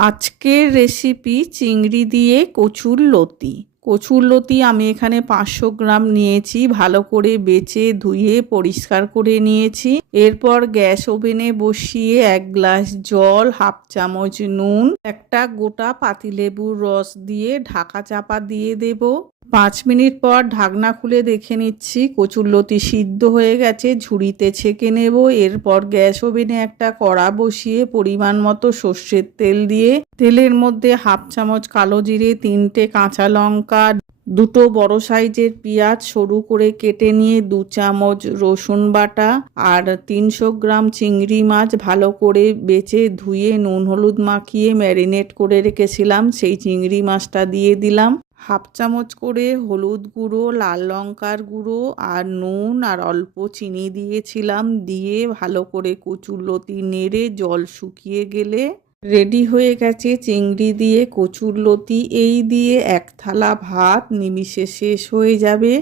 আজকের রেসিপি চিংড়ি দিয়ে কচুর লতি। কচুর লতি আমি এখানে 500 গ্রাম নিয়েছি, ভালো করে বেছে ধুয়ে পরিষ্কার করে নিয়েছি। এরপর গ্যাস ওভেনে বসিয়ে 1 গ্লাস জল, হাফ চামচ নুন, একটা গোটা পাতিলেবুর রস দিয়ে ঢাকা চাপা দিয়ে দেব। 5 মিনিট পর ঢাকনা খুলে দেখে নিচ্ছি কচুর লতি সিদ্ধ হয়ে গেছে। ঝুড়িতে ছেঁকে নেব। এরপর গ্যাস ওভেনে একটা কড়া বসিয়ে পরিমাণ মতো সর্ষের তেল দিয়ে তেলের মধ্যে হাফ চামচ কালো জিরে, 3টে কাঁচা লঙ্কা, 2টো বড় সাইজের পেঁয়াজ সরু করে কেটে নিয়ে, 2 চামচ রসুন বাটা আর 300 গ্রাম চিংড়ি মাছ ভালো করে বেছে ধুয়ে নুন হলুদ মাখিয়ে ম্যারিনেট করে রেখেছিলাম, সেই চিংড়ি মাছটা দিয়ে দিলাম। হাফ চামচ করে হলুদ গুঁড়ো, লাল লঙ্কার গুঁড়ো আর নুন আর অল্প চিনি দিয়েছিলাম। দিয়ে ভালো করে কচুর লতি নেড়ে জল শুকিয়ে গেলে রেডি হয়ে গেছে চিংড়ি দিয়ে কচুর লতি। এই দিয়ে 1 থালা ভাত নিমিষে শেষ হয়ে যাবে।